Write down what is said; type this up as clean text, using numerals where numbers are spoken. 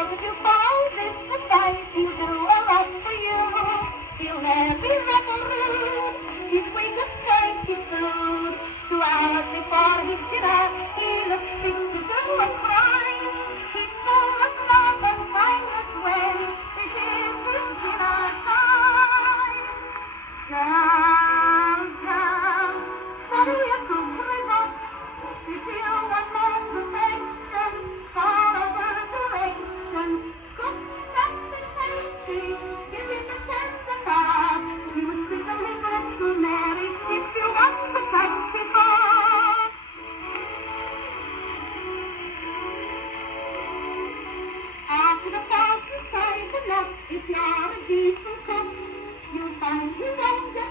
Because if you follow this advice, he'll do a lot for you. He'll have his record, his way to take his food. 2 hours before his dinner, he'll speak to do a crime. He's full of love and kindness when it is his dinner time. Come, come, study your cookery. If you want more perfection, follow the directions. Cook something tasty, give it a sense of thought. You would see the little marriage if you want the fancy part. After the thousand times enough, if you're a decent cook, you'll find you won't get